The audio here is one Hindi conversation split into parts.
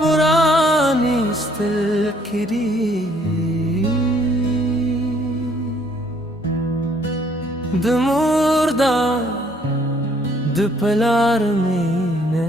पुरानी स्tilkiri de murda de pelarmine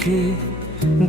के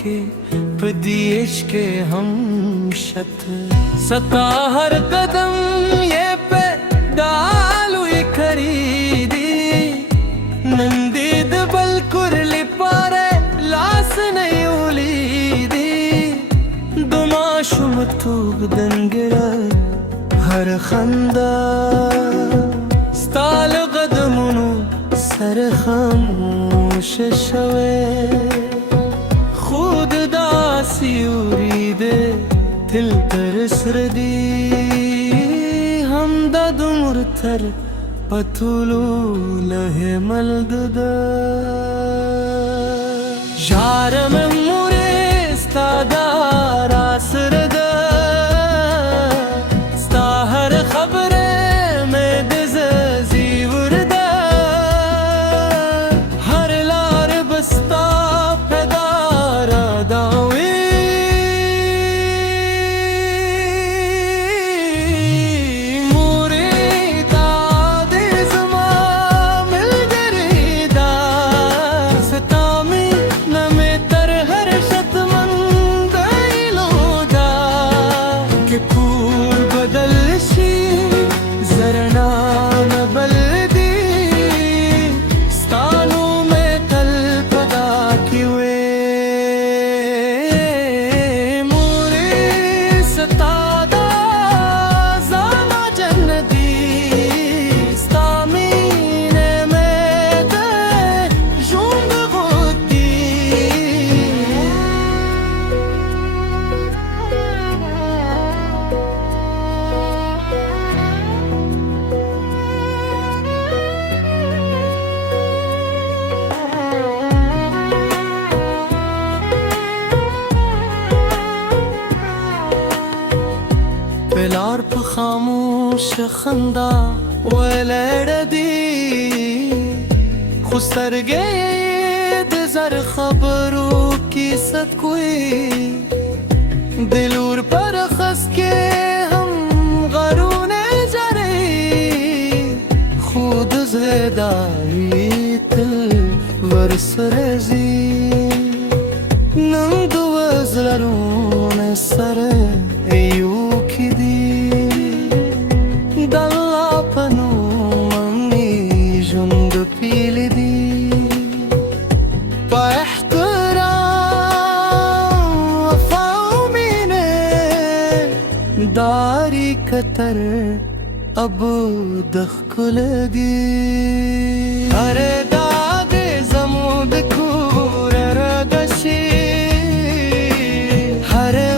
के पदीश के हम शत सता हर कदम ये पे डालू ये खरीदी नंदी दबल कुरली पारे लास नहीं उलीदी दुमाशुम तूग दंगरा हर खंदा स्ताल कदमुनु सर खामोश शवे खुद दासी उरीदे दिल तरसरदी हमदद मुरथर पतुलू लहे मलददा शारम मुरे स्तादार आसरदा स्ताहर खबरे में दिज़ी वरदा हर लार बस्ता पेदारा दावी पेलार पे खामोश खंदा वलड़दी खुसर गए दर खबरों की सत कोई दिलूर पर खस के हम गरूने जरे खुद ज़ेदारी तिल वरसरजी नंद वज़लरून सर यू दल्ला पनु मम्मी जुंद पीली दी पाहतराम वफाउमीने दारी कतर अब दख लगी अरे दादे जमूद खूर रदशी हरे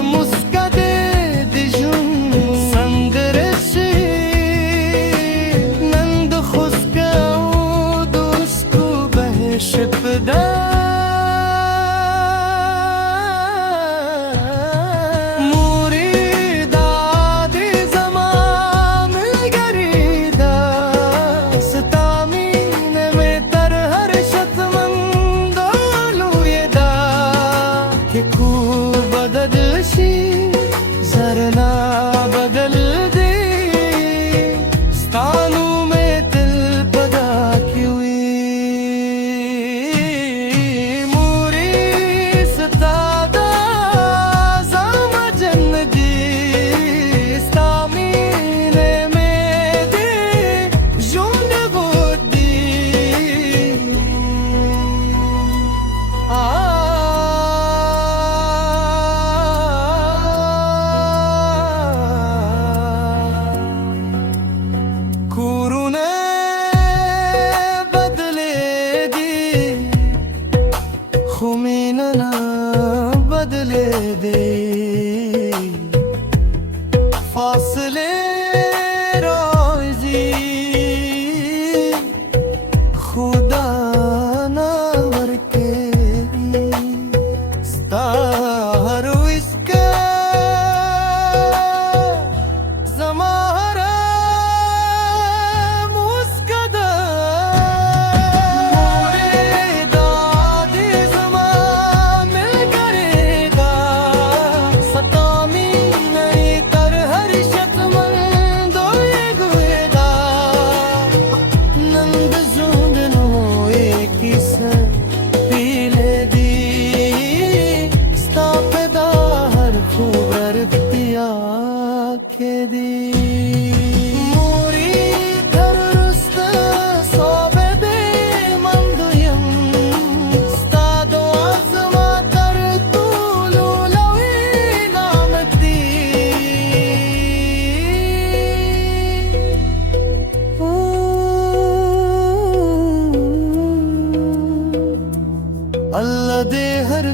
हर